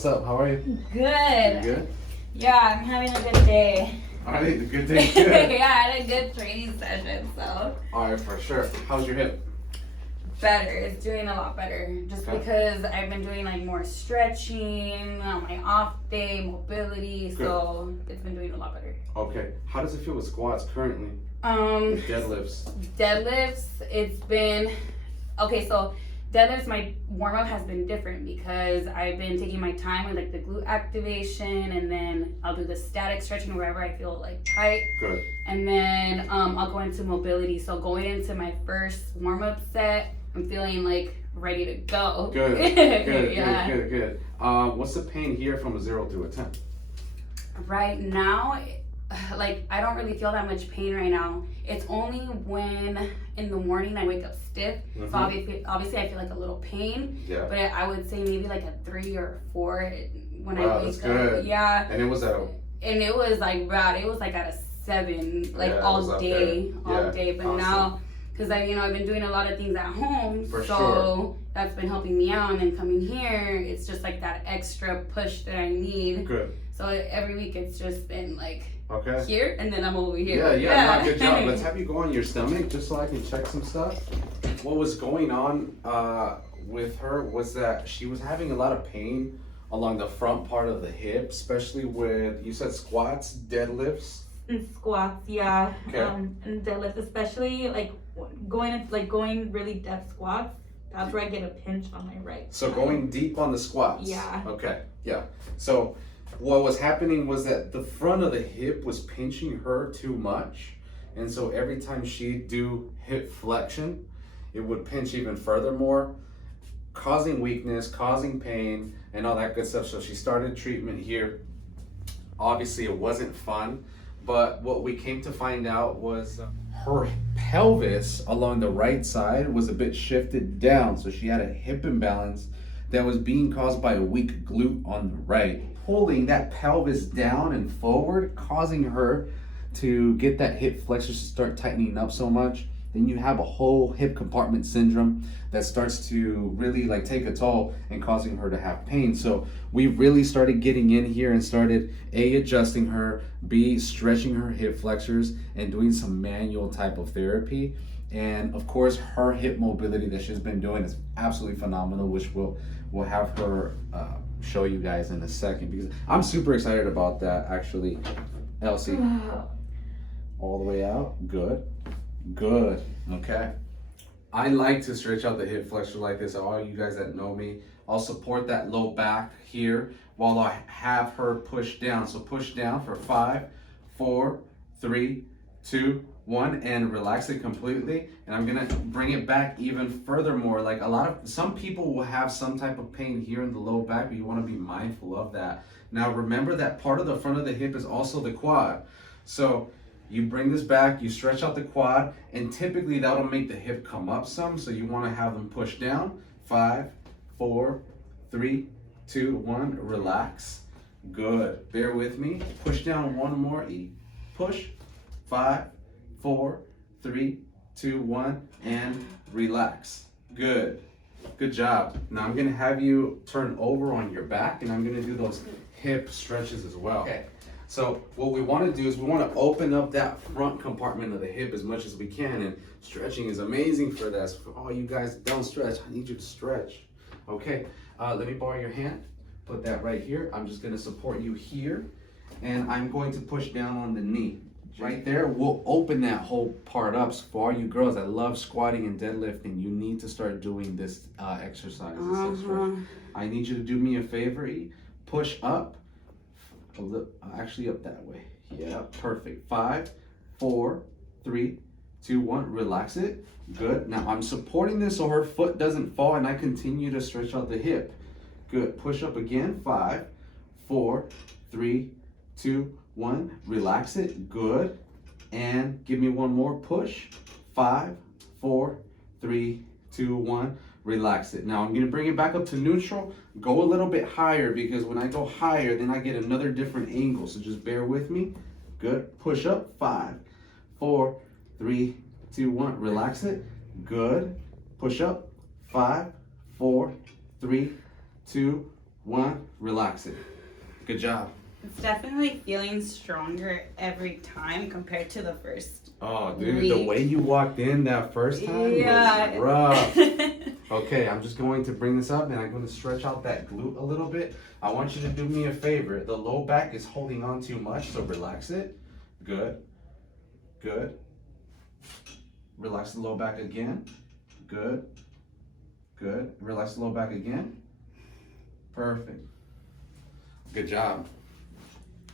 What's up? How are you? Good. You good? Yeah, I'm having a good day. All right, the good day. Good. Yeah, I had a good training session, so. All right, for sure. How's your hip? Better. It's doing a lot better. Just because I've been doing like more stretching on my off day, mobility, so it's been doing a lot better. Okay. How does it feel with squats currently? With deadlifts. Deadlifts, it's been okay. So deadlifts, my warm up has been different because I've been taking my time with like the glute activation, and then I'll do the static stretching wherever I feel like tight. Good. And then I'll go into mobility. So going into my first warm up set, I'm feeling like ready to go. Good. Good. Yeah. Good. What's the pain here from a 0 to a 10? Right now, like I don't really feel that much pain right now. It's only when in the morning I wake up stiff. So obviously I feel like a little pain. Yeah. But I would say maybe like a 3 or 4 when I Wow, wake that's up. good. Yeah. And it was at a... And it was like bad. It was like at a 7, like Yeah, it was all up day, there. all Yeah, day. But awesome. now, because I've been doing a lot of things at home, For so sure. that's been helping me out. And then coming here, it's just like that extra push that I need. Good. So every week it's just been like Okay. here, and then I'm over here. Yeah, no, good job. Let's have you go on your stomach just so I can check some stuff. What was going on with her was that she was having a lot of pain along the front part of the hip, especially with, you said squats, deadlifts. And squats, yeah. Okay. And deadlifts, especially like going really depth squats. That's where I get a pinch on my right. So side. going deep on the squats. Yeah. Okay, yeah. So what was happening was that the front of the hip was pinching her too much. And so every time she'd do hip flexion, it would pinch even furthermore, causing weakness, causing pain, and all that good stuff. So she started treatment here. Obviously it wasn't fun, but what we came to find out was her pelvis along the right side was a bit shifted down. So she had a hip imbalance that was being caused by a weak glute on the right, pulling that pelvis down and forward, causing her to get that hip flexors to start tightening up so much. Then you have a whole hip compartment syndrome that starts to really like take a toll and causing her to have pain. So we really started getting in here and started A, adjusting her, B, stretching her hip flexors and doing some manual type of therapy. And of course her hip mobility that she's been doing is absolutely phenomenal, which we'll have her show you guys in a second, because I'm super excited about that actually. Elsie, all the way out, good. Okay. I like to stretch out the hip flexor like this. All you guys that know me, I'll support that low back here while I have her push down. So push down for 5, 4, 3, 2, 1, and relax it completely. And I'm gonna bring it back even furthermore. Like some people will have some type of pain here in the low back, but you want to be mindful of that. Now remember that part of the front of the hip is also the quad. So you bring this back, you stretch out the quad, and typically that'll make the hip come up some. So you want to have them push down. 5, 4, 3, 2, 1, relax. Good. Bear with me. Push down one more. Push. 5, 4, 3, 2, 1, and relax. Good. Good job. Now I'm gonna have you turn over on your back, and I'm gonna do those hip stretches as well. Okay. So what we want to do is we want to open up that front compartment of the hip as much as we can, and stretching is amazing for that. So for all you guys that don't stretch, I need you to stretch. Okay, let me borrow your hand. Put that right here. I'm just going to support you here, and I'm going to push down on the knee. Right there, we'll open that whole part up. So for all you girls that love squatting and deadlifting, you need to start doing this exercise. I need you to do me a favor. Push up. Actually up that way. Yeah, perfect. 5, 4, 3, 2, 1. Relax it. Good. Now I'm supporting this so her foot doesn't fall, and I continue to stretch out the hip. Good. Push up again. 5, 4, 3, 2, 1. Relax it. Good. And give me one more push. 5, 4, 3, 2, 1. Relax it. Now I'm going to bring it back up to neutral. Go a little bit higher, because when I go higher, then I get another different angle. So just bear with me. Good. Push up. 5, 4, 3, 2, 1. Relax it. Good. Push up. 5, 4, 3, 2, 1, relax it. Good job. It's definitely feeling stronger every time compared to the first. Oh, dude, week. the way you walked in that first time was rough. Okay, I'm just going to bring this up and I'm going to stretch out that glute a little bit. I want you to do me a favor. The low back is holding on too much, so relax it. Good. Good. Relax the low back again. Good. Good. Relax the low back again. Perfect. Good job.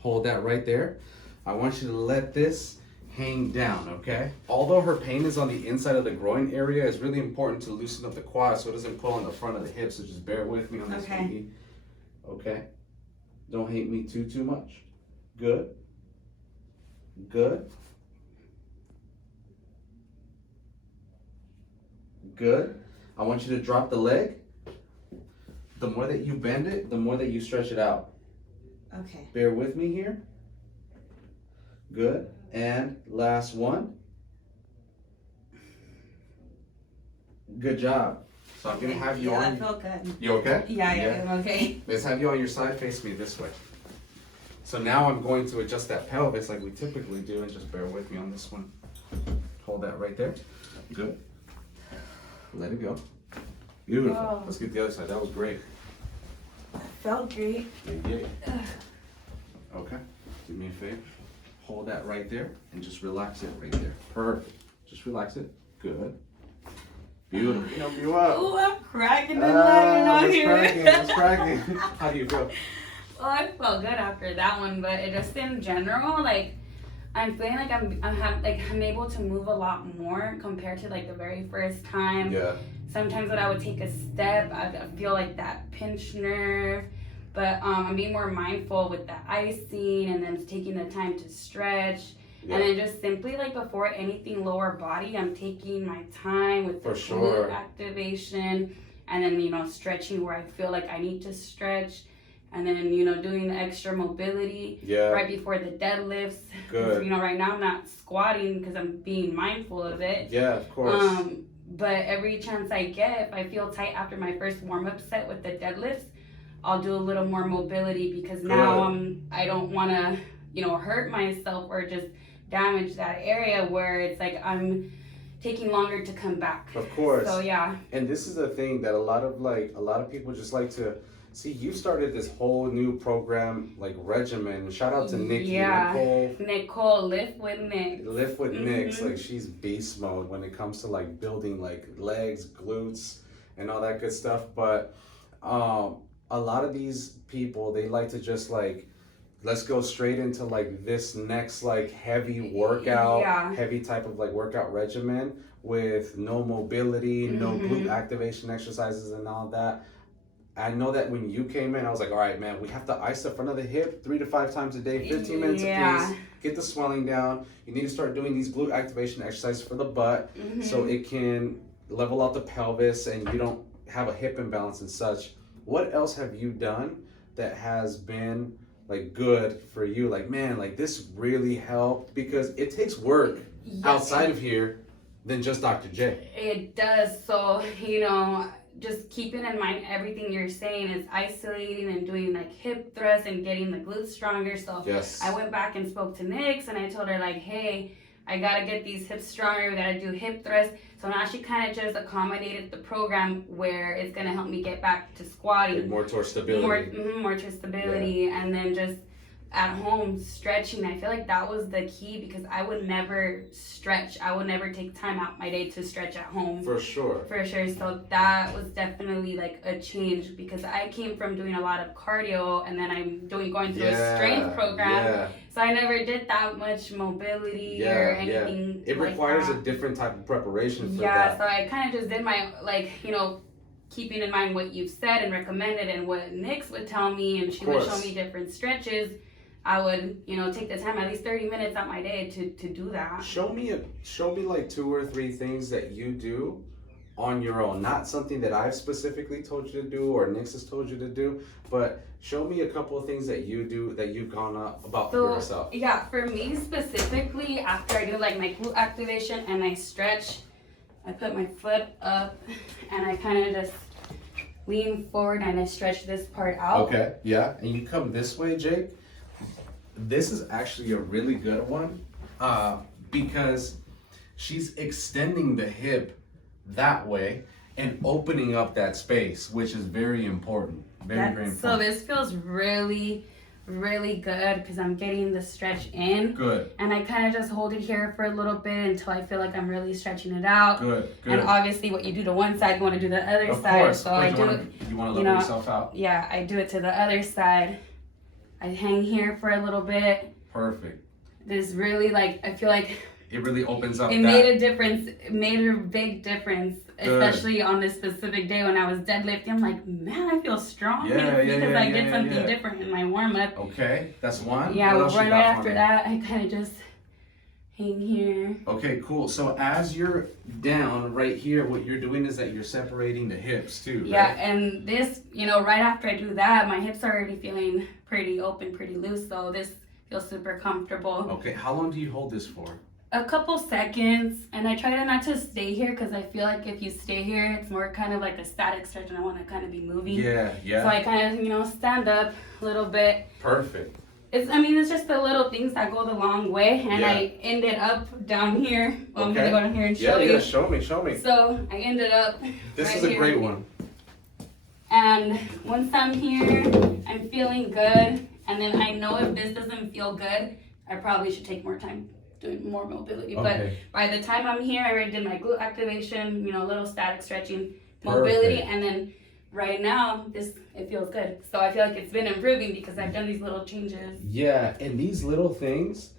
Hold that right there. I want you to let this hang down, okay? Although her pain is on the inside of the groin area, it's really important to loosen up the quad so it doesn't pull on the front of the hip, so just bear with me on this, Okay. Okay? Don't hate me too much. Good. Good. Good. I want you to drop the leg. The more that you bend it, the more that you stretch it out. Okay. Bear with me here. Good. And last one. Good job. So I'm gonna have you yeah, on. that felt good. You okay? Yeah, I'm okay. Let's have you on your side. Face me this way. So now I'm going to adjust that pelvis like we typically do, and just bear with me on this one. Hold that right there. Good. Let it go. Beautiful. Wow. Let's get the other side. That was great. Felt great. Yeah. Okay. Do me a favor. Hold that right there and just relax it right there. Perfect. Just relax it. Good. Beautiful. Help you up. Oh, I'm cracking the leg out here. It's cracking. How do you feel? Oh, I felt good after that one, but it just in general, like I'm feeling like I'm able to move a lot more compared to like the very first time. Yeah. Sometimes when I would take a step, I feel like that pinched nerve. But I'm being more mindful with the icing and then taking the time to stretch. Yeah. And then just simply like before anything lower body, I'm taking my time with the For sure. glute activation and then, stretching where I feel like I need to stretch. And then, doing the extra mobility right before the deadlifts. Good. Right now I'm not squatting because I'm being mindful of it. Yeah, of course. But every chance I get, if I feel tight after my first warm-up set with the deadlifts, I'll do a little more mobility because now I don't want to, hurt myself or just damage that area where it's like I'm taking longer to come back. Of course. So yeah. And this is the thing that a lot of people just like to see. You started this whole new program, like regimen. Shout out to Nikki. Yeah. Nicole, Lift with Nick. Lift with Nick's, like she's beast mode when it comes to like building like legs, glutes, and all that good stuff. But a lot of these people, they like to just like, let's go straight into like this next like heavy workout, heavy type of like workout regimen with no mobility, no glute activation exercises and all that. I know that when you came in, I was like, all right, man, we have to ice the front of the hip 3 to 5 times a day, 15 minutes apiece. Get the swelling down. You need to start doing these glute activation exercises for the butt so it can level out the pelvis and you don't have a hip imbalance and such. What else have you done that has been like good for you? Like, man, like this really helped, because it takes work outside of here than just Dr. J. It does. So, just keeping in mind everything you're saying is isolating and doing like hip thrusts and getting the glutes stronger. So I went back and spoke to Nix and I told her like, hey, I gotta get these hips stronger. We gotta do hip thrusts. So now she kind of just accommodated the program where it's gonna help me get back to squatting. Like more towards stability. More towards stability, and then just at home stretching. I feel like that was the key because I would never stretch. I would never take time out my day to stretch at home. For sure. So that was definitely like a change because I came from doing a lot of cardio and then I'm going through a strength program. So I never did that much mobility or anything. It requires a different type of preparation for that. Yeah, so I kind of just did my, keeping in mind what you've said and recommended and what Nix would tell me, and she would show me different stretches. I would, take the time, at least 30 minutes out my day to do that. Show me like 2 or 3 things that you do on your own. Not something that I've specifically told you to do or Nix has told you to do, but show me a couple of things that you do that you've gone about for yourself. Yeah, for me specifically, after I do like my glute activation and I stretch, I put my foot up and I kind of just lean forward and I stretch this part out. Okay, yeah, and you come this way, Jake. This is actually a really good one because she's extending the hip that way and opening up that space, which is very important. Very important. So this feels really, really good because I'm getting the stretch in. Good. And I kind of just hold it here for a little bit until I feel like I'm really stretching it out. Good. And obviously what you do to one side, you want to do the other Of side. course. So I do it. You want to level yourself out? Yeah, I do it to the other side. I hang here for a little bit. Perfect. This really, like, I feel like it really opens up. It made a difference. It made a big difference, especially on this specific day when I was deadlifting. I'm like, man, I feel strong because I did something different in my warm up. Okay, that's one. Yeah, right after that, I kind of just hang here. Okay, cool. So as you're down right here, what you're doing is that you're separating the hips too. Yeah, right? and this, right after I do that, my hips are already feeling pretty open, pretty loose. So this feels super comfortable. Okay, how long do you hold this for? A couple seconds, and I try to not to stay here because I feel like if you stay here, it's more kind of like a static stretch, and I want to kind of be moving. Yeah. So I kind of, stand up a little bit. Perfect. It's just the little things that go the long way, and I ended up down here. Well, I'm gonna go down here and show you. Yeah, show me. So I ended up. This is a great one. And once I'm here, I'm feeling good, and then I know if this doesn't feel good, I probably should take more time doing more mobility. Okay. But by the time I'm here, I already did my glute activation, a little static stretching, mobility, and then right now it feels good. So I feel like it's been improving because I've done these little changes. Yeah, and these little things,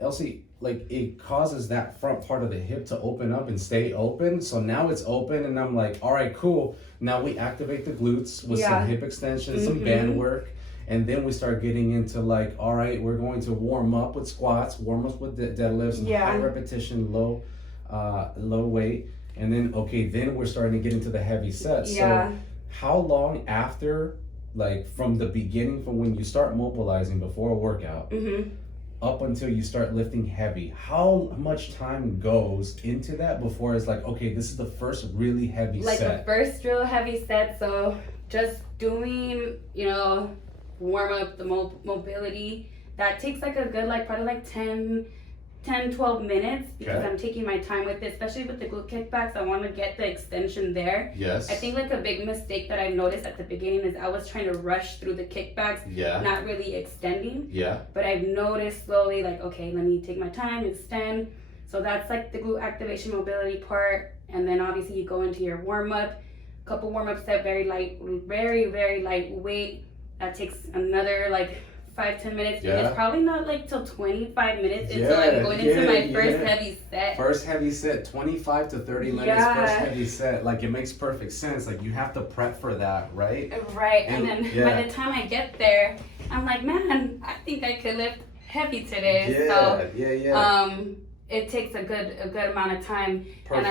Elsie, like it causes that front part of the hip to open up and stay open. So now it's open, and I'm like, all right, cool. Now we activate the glutes with some hip extension, some band work. And then we start getting into like, all right, we're going to warm up with squats, warm up with deadlifts, high repetition, low weight. And then, then we're starting to get into the heavy sets. Yeah. So how long after, like from the beginning, from when you start mobilizing before a workout, up until you start lifting heavy, how much time goes into that before it's like, okay, this is the first really heavy set? Like the first real heavy set, so just doing, warm up the mobility, that takes like a good probably 10-12 minutes because I'm taking my time with it, especially with the glute kickbacks. I want to get the extension there. Yes. I think a big mistake that I noticed at the beginning is I was trying to rush through the kickbacks, not really extending. Yeah. But I've noticed slowly okay, let me take my time, extend. So that's the glute activation mobility part, and then obviously you go into your warm up, couple warm ups that very very lightweight. That takes another 5-10 minutes. Yeah. And it's probably not till 25 minutes into going into my first heavy set. First heavy set, 25 to 30 minutes, first heavy set. It makes perfect sense. You have to prep for that, right? Right. And then by the time I get there, I'm like, man, I think I could lift heavy today. It takes a good amount of time. Perfect.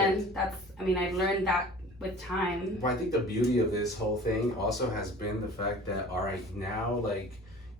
And then I've learned that with time. Well, I think the beauty of this whole thing also has been the fact that, all right, now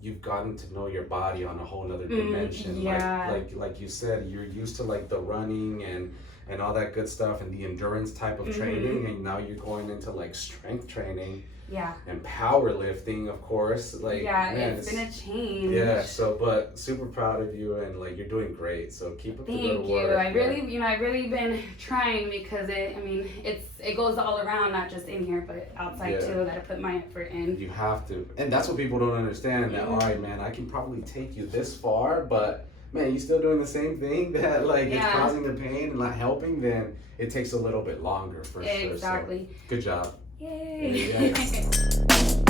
you've gotten to know your body on a whole nother dimension. Like you said, you're used to the running and all that good stuff and the endurance type of training, and now you're going into strength training. Yeah. And powerlifting, of course. It's been a change. Yeah, but super proud of you, and you're doing great. So keep up the good work. Thank you. I've really been trying because it goes all around, not just in here, but outside too, that I put my effort in. You have to. And that's what people don't understand, that all right, man, I can probably take you this far, but man, you still doing the same thing that it's causing the pain and not helping, then it takes a little bit longer for sure. Exactly. So, good job. Yay. Yeah.